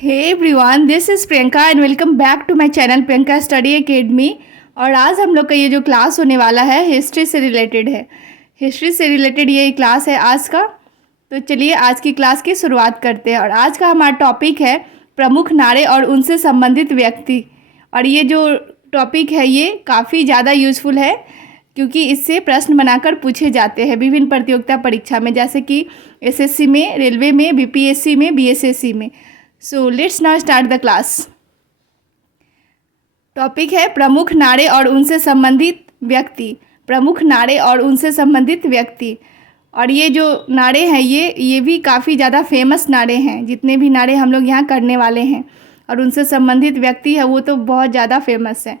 Hey everyone, this is Priyanka and welcome back to my channel Priyanka study academy. और आज हम लोग का ये जो क्लास होने वाला है हिस्ट्री से रिलेटेड है। हिस्ट्री से रिलेटेड ये क्लास है आज का। तो चलिए आज की क्लास की शुरुआत करते हैं। और आज का हमारा टॉपिक है प्रमुख नारे और उनसे संबंधित व्यक्ति। और ये जो टॉपिक है ये काफ़ी ज़्यादा यूज़फुल है क्योंकि इससे प्रश्न बनाकर पूछे जाते हैं विभिन्न प्रतियोगिता परीक्षा में, जैसे कि एसएससी में, रेलवे में, बीपीएससी में, बीएसएससी में। So let's now start the class. Topic है प्रमुख नारे और उनसे संबंधित व्यक्ति। प्रमुख नारे और उनसे संबंधित व्यक्ति। और ये जो नारे हैं ये भी काफ़ी ज़्यादा फेमस नारे हैं। जितने भी नारे हम लोग यहाँ करने वाले हैं और उनसे संबंधित व्यक्ति है वो तो बहुत ज़्यादा फेमस है।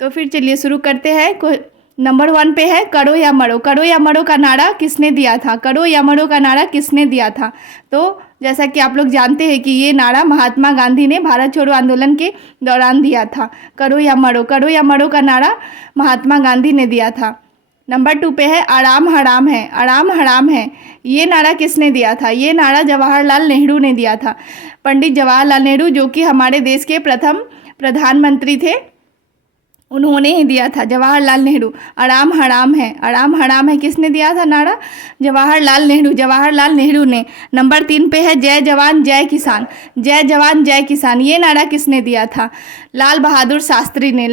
तो फिर चलिए शुरू करते हैं। नंबर 1 पे है करो या मरो। करो या मरो का नारा किसने दिया था? करो या मरो का नारा किसने दिया था? तो जैसा कि आप लोग जानते हैं कि ये नारा महात्मा गांधी ने भारत छोड़ो आंदोलन के दौरान दिया था। करो या मरो का नारा महात्मा गांधी ने दिया था। नंबर 2 पे है आराम हराम है। आराम हराम है, ये नारा किसने दिया था? ये नारा जवाहरलाल नेहरू ने दिया था। पंडित जवाहरलाल नेहरू जो कि हमारे देश के प्रथम प्रधानमंत्री थे, उन्होंने ही दिया था, जवाहरलाल नेहरू। आराम हराम है किसने दिया था नारा? जवाहरलाल नेहरू ने। नंबर 3 पे है जय जवान जय किसान। जय जवान जय किसान, ये नारा किसने दिया था? लाल बहादुर शास्त्री ने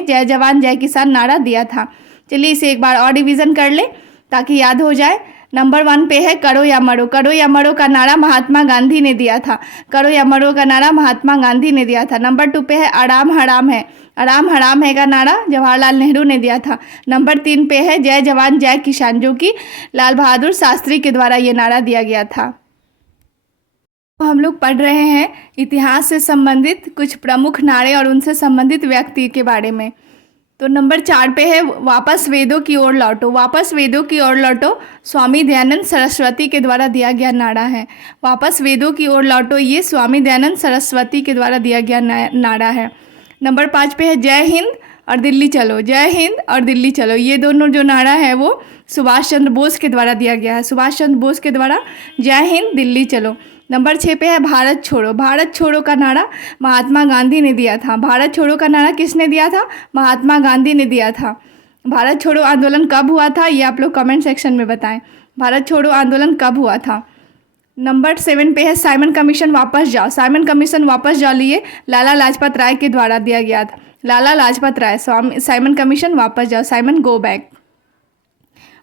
जय जवान जय किसान नारा दिया था। चलिए इसे एक बार और रिवीजन कर ले ताकि याद हो जाए। नंबर 1 पे है करो या मरो। करो या मरो का नारा महात्मा गांधी ने दिया था। करो या मरो का नारा महात्मा गांधी ने दिया था। नंबर 2 पे है आराम हराम है। आराम हराम है का नारा जवाहरलाल नेहरू ने दिया था। नंबर 3 पे है जय जवान जय किसान, जो कि लाल बहादुर शास्त्री के द्वारा ये नारा दिया गया था। तो हम लोग पढ़ रहे हैं इतिहास से संबंधित कुछ प्रमुख नारे और उनसे संबंधित व्यक्ति के बारे में। तो नंबर 4 पे है वापस वेदों की ओर लौटो। वापस वेदों की ओर लौटो स्वामी दयानंद सरस्वती के द्वारा दिया गया नारा है। वापस वेदों की ओर लौटो ये स्वामी दयानंद सरस्वती के द्वारा दिया गया नारा है। नंबर 5 पे है जय हिंद और दिल्ली चलो। जय हिंद और दिल्ली चलो, ये दोनों जो नारा है वो सुभाष चंद्र बोस के द्वारा दिया गया है। सुभाष चंद्र बोस के द्वारा जय हिंद दिल्ली चलो। नंबर 6 पे है भारत छोड़ो। भारत छोड़ो का नारा महात्मा गांधी ने दिया था। भारत छोड़ो का नारा किसने दिया था? महात्मा गांधी ने दिया था। भारत छोड़ो आंदोलन कब हुआ था ये आप लोग कमेंट सेक्शन में बताएं। भारत छोड़ो आंदोलन कब हुआ था? नंबर 7 पे है साइमन कमीशन वापस जाओ। साइमन कमीशन वापस जाओ लिए लाला लाजपत राय के द्वारा दिया गया था। लाला लाजपत राय, साइमन कमीशन वापस जाओ, साइमन गो बैक।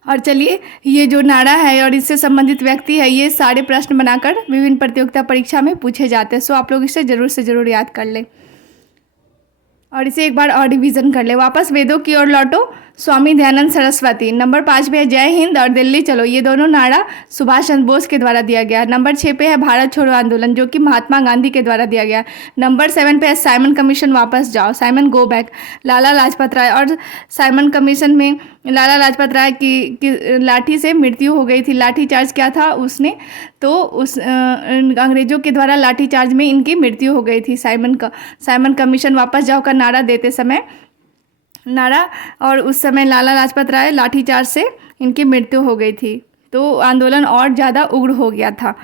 और चलिए ये जो नारा है और इससे संबंधित व्यक्ति है ये सारे प्रश्न बनाकर विभिन्न प्रतियोगिता परीक्षा में पूछे जाते हैं। सो आप लोग इसे ज़रूर से ज़रूर याद कर लें और इसे एक बार और रिवीजन कर ले। वापस वेदों की ओर लौटो स्वामी दयानंद सरस्वती। नंबर 5 पे है जय हिंद और दिल्ली चलो, ये दोनों नारा सुभाष चंद्र बोस के द्वारा दिया गया। नंबर 6 पे है भारत छोड़ो आंदोलन, जो कि महात्मा गांधी के द्वारा दिया गया। नंबर 7 पे है साइमन कमीशन वापस जाओ, Simon go back, Lala Lajpat Rai. और साइमन कमीशन में लाला लाजपत राय की लाठी से मृत्यु हो गई थी। लाठी चार्ज क्या था उसने, तो उस अंग्रेज़ों के द्वारा लाठी चार्ज में इनकी मृत्यु हो गई थी। साइमन कमीशन वापस जाओ का नारा देते समय और उस समय लाला लाजपत राय लाठीचार्ज से इनकी मृत्यु हो गई थी, तो आंदोलन और ज़्यादा उग्र हो गया था।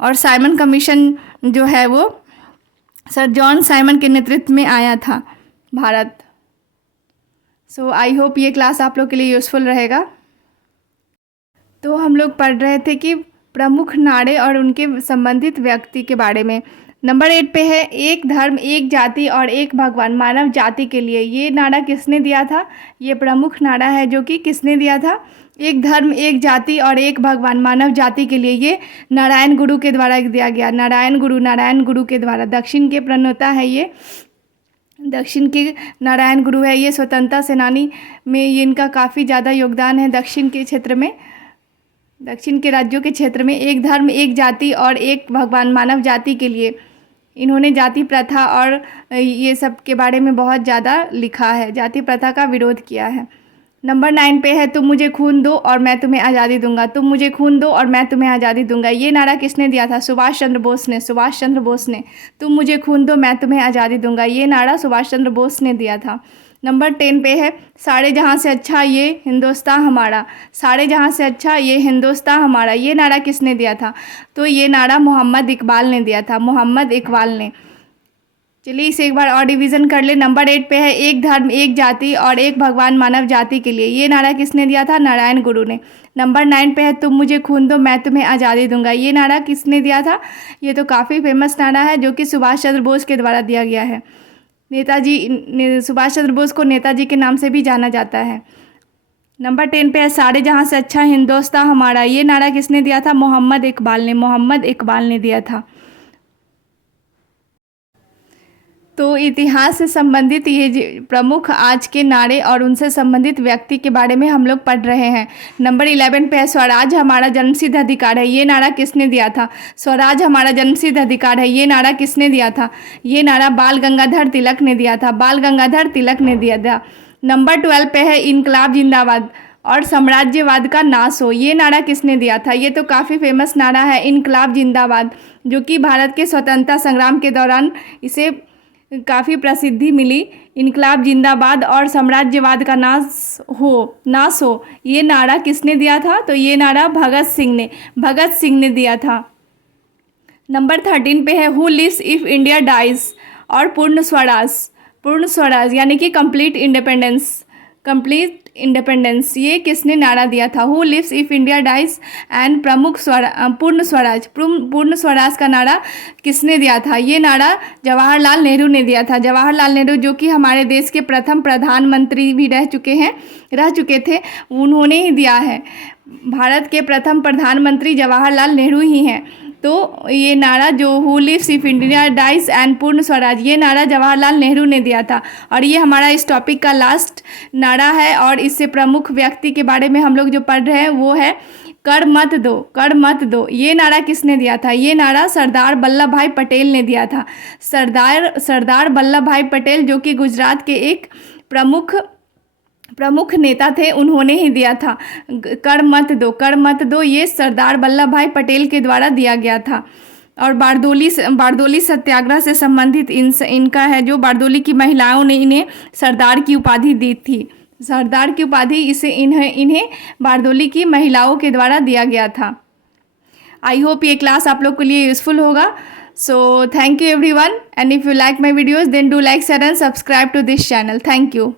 और साइमन कमीशन जो है वो सर जॉन साइमन के नेतृत्व में आया था भारत। सो आई होप ये क्लास आप लोग के लिए यूज़फुल रहेगा। तो हम लोग पढ़ रहे थे कि प्रमुख नारे और उनके संबंधित व्यक्ति के बारे में। नंबर 8 पे है एक धर्म एक जाति और एक भगवान मानव जाति के लिए, ये नारा किसने दिया था? ये प्रमुख नारा है जो कि किसने दिया था? एक धर्म एक जाति और एक भगवान मानव जाति के लिए, ये नारायण गुरु के द्वारा दिया गया। नारायण गुरु के द्वारा। दक्षिण के प्रणेता है ये, दक्षिण के नारायण गुरु है ये। स्वतंत्रता सेनानी में ये इनका काफ़ी ज़्यादा योगदान है। दक्षिण के क्षेत्र में, दक्षिण के राज्यों के क्षेत्र में एक धर्म एक जाति और एक भगवान मानव जाति के लिए इन्होंने जाति प्रथा और ये सब के बारे में बहुत ज़्यादा लिखा है, जाति प्रथा का विरोध किया है। नंबर 9 पे है तुम मुझे खून दो और मैं तुम्हें आज़ादी दूंगा। तुम मुझे खून दो और मैं तुम्हें आज़ादी दूंगा, ये नारा किसने दिया था? सुभाष चंद्र बोस ने। तुम मुझे खून दो मैं तुम्हें आज़ादी दूंगा, ये नारा सुभाष चंद्र बोस ने दिया था। नंबर 10 पे है सारे जहाँ से अच्छा ये हिंदुस्तान हमारा, सारे जहाँ से अच्छा ये हिंदुस्तान हमारा, ये नारा किसने दिया था? तो ये नारा मोहम्मद इकबाल ने दिया था, मोहम्मद इकबाल ने। चलिए इसे एक बार और डिवीज़न कर ले। नंबर 8 पे है एक धर्म एक जाति और एक भगवान मानव जाति के लिए, ये नारा किसने दिया था? नारायण गुरु ने। नंबर 9 पे है तुम मुझे खून दो मैं तुम्हें आज़ादी दूंगा, ये नारा किसने दिया था? ये तो काफ़ी फेमस नारा है जो कि सुभाष चंद्र बोस के द्वारा दिया गया है। सुभाष चंद्र बोस को नेताजी के नाम से भी जाना जाता है। नंबर 10 पे है सारे जहाँ से अच्छा हिंदुस्तान हमारा, ये नारा किसने दिया था? मोहम्मद इकबाल ने, मोहम्मद इकबाल ने दिया था। तो इतिहास से संबंधित ये प्रमुख आज के नारे और उनसे संबंधित व्यक्ति के बारे में हम लोग पढ़ रहे हैं। नंबर 11 पे है स्वराज हमारा जन्मसिद्ध अधिकार है, ये नारा किसने दिया था? स्वराज हमारा जन्मसिद्ध अधिकार है, ये नारा किसने दिया था? ये नारा बाल गंगाधर तिलक ने दिया था, बाल गंगाधर तिलक ने दिया था। नंबर 12 पे है इनकलाब जिंदाबाद और साम्राज्यवाद का नाश हो, ये नारा किसने दिया था? ये तो काफ़ी फेमस नारा है इनकलाब जिंदाबाद, जो कि भारत के स्वतंत्रता संग्राम के दौरान इसे काफ़ी प्रसिद्धि मिली। इनकलाब जिंदाबाद और साम्राज्यवाद का नाश हो, ये नारा किसने दिया था? तो ये नारा भगत सिंह ने दिया था। नंबर 13 पे है who lives if India dies और पूर्ण स्वराज यानी कि कंप्लीट इंडिपेंडेंस, ये किसने नारा दिया था? Who lives if India dies and Purna Swaraj का नारा किसने दिया था? ये नारा जवाहरलाल नेहरू ने दिया था। जवाहरलाल नेहरू जो कि हमारे देश के प्रथम प्रधानमंत्री भी रह चुके थे, उन्होंने ही दिया है। भारत के प्रथम प्रधानमंत्री जवाहरलाल नेहरू ही हैं। तो ये नारा जो who lives if India dies and Purna Swaraj, ये नारा जवाहरलाल नेहरू ने दिया था। और ये हमारा इस टॉपिक का लास्ट नारा है और इससे प्रमुख व्यक्ति के बारे में हम लोग जो पढ़ रहे हैं वो है कर मत दो, ये नारा किसने दिया था? ये नारा सरदार वल्लभ भाई पटेल ने दिया था। सरदार वल्लभ भाई पटेल जो कि गुजरात के एक प्रमुख नेता थे, उन्होंने ही दिया था। कर मत दो ये सरदार वल्लभ भाई पटेल के द्वारा दिया गया था। और बारदोली सत्याग्रह से संबंधित इनका है, जो बारदोली की महिलाओं ने इन्हें सरदार की उपाधि दी थी। सरदार की उपाधि इन्हें बारदोली की महिलाओं के द्वारा दिया गया था। आई होप ये क्लास आप लोग के लिए यूज़फुल होगा। So thank you everyone, and if you like my videos then do like share and subscribe to this channel. Thank you.